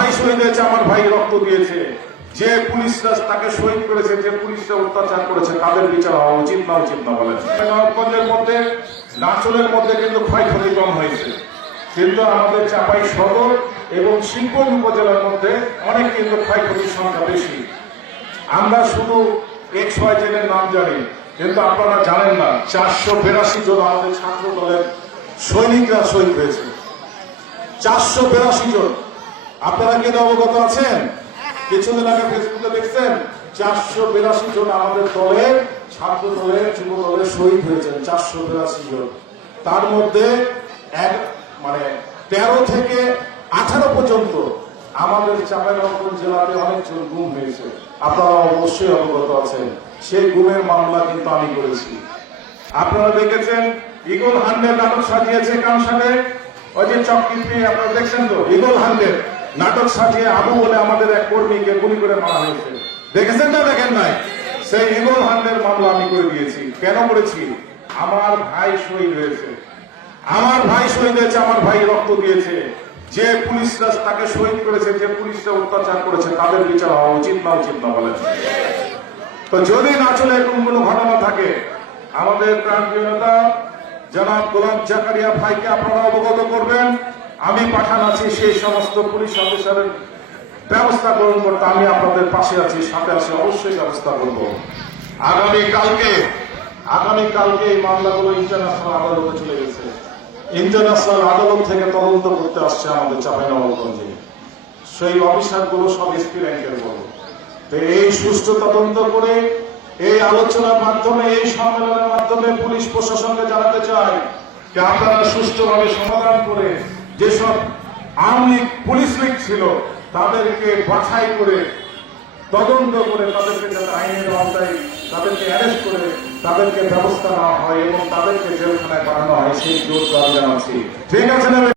ভাই শহীদ হয়েছে, আমার ভাই রক্ত দিয়েছে, যে পুলিশরা তাকে শহীদ করেছে, যে পুলিশরা অত্যাচার করেছে, তাদের বিচার হওয়া উচিত না বলেন। নবাবগঞ্জের মধ্যে, নাচলের মধ্যে কিন্তু ক্ষয়ক্ষতি কম হয়েছে, কিন্তু আমাদের চাঁপাই সদর এবং শিবগঞ্জ উপজেলার মধ্যে অনেক কিন্তু ক্ষয়ক্ষতির সংখ্যা বেশি। আমরা শুধু XYZ এর নাম জানি, কিন্তু আপনারা জানেন না 482 জন আমাদের ছাত্র দলের সৈনিকরা শহীদ হয়েছে। 482 জন। আপনারা কি অবগত আছেন? কিছুদিন আগে ফেসবুকে দেখছেন 482 জন আমাদের দলের ছাত্র দলের যুব দলের শহীদ হয়েছেন। 482 জন। তার মধ্যে 13 থেকে 18 পর্যন্ত আমাদের চাঁপাইনবাবগঞ্জ জেলাতে অনেকজন গুম হয়েছে। আপনারা অবশ্যই অবগত আছেন। সেই গুমের মামলা কিন্তু আমি করেছি। আপনারা দেখেছেন ইগল হান্ডের নাটক সাজিয়েছে কামসানে, ওই যে চকরিতে আপনারা দেখছেন তো, ইগল হান্ডের নাটক সাজিয়ে আবু বলে আমাদের এক কর্মীকে গুলি করে মারা হয়েছে। দেখেছেন না দেখেন নাই? সেই ইগল হান্ডের মামলা আমি করে দিয়েছি। কেন করেছি? আমার ভাই শহীদ হয়েছে, আমার ভাই শহীদ হয়েছে, আমার ভাই রক্ত দিয়েছে, যে পুলিশরা তাকে শহীদ করেছে, যে পুলিশরা অত্যাচার করেছে, তাদের বিচার হওয়া উচিত না বলেন। তো যদি না চলে এরকম কোনো ঘটনা থাকে, আমাদের প্রান্তীয় নেতা জনাব গোলাম জাকারিয়া ভাইকে আপনারা অবগত করবেন। আমি পাঠান আছি সেই সমস্ত পুলিশ অফিসারের ব্যবস্থা গ্রহণ করতে। আমি আপনাদের পাশে আছি, সাথে আছি, অবশ্যই ব্যবস্থা করব। আগামীকালকে এই মামলাগুলো ইন্টারন্যাশনাল আদালতে চলে গেছে। ইন্টারন্যাশনাল আদালত থেকে তদন্ত করতে আসছে আমাদের চাঁপাইনবাবগঞ্জে। সেই অফিসারগুলো সব SP র্যাঙ্কের বলো। তো এই সুষ্ঠু তদন্ত করে এই আলোচনার মাধ্যমে, এই সম্মেলনের মাধ্যমে পুলিশ প্রশাসনকে জানাতে চাই যে আপনারা সুষ্ঠুভাবে সমাধান করে যেসব আওয়ামী লীগ পুলিশ লীগ ছিল তাদেরকে বাছাই করে তদন্ত করে তাদেরকে যাতে আইনের আওতায় তাদেরকে অ্যারেস্ট করে তাদেরকে ব্যবস্থা নেওয়া হয় এবং তাদেরকে জেলখানায় পাঠানো হয়, সেই জোর দাবি জানাচ্ছি। ঠিক আছে না?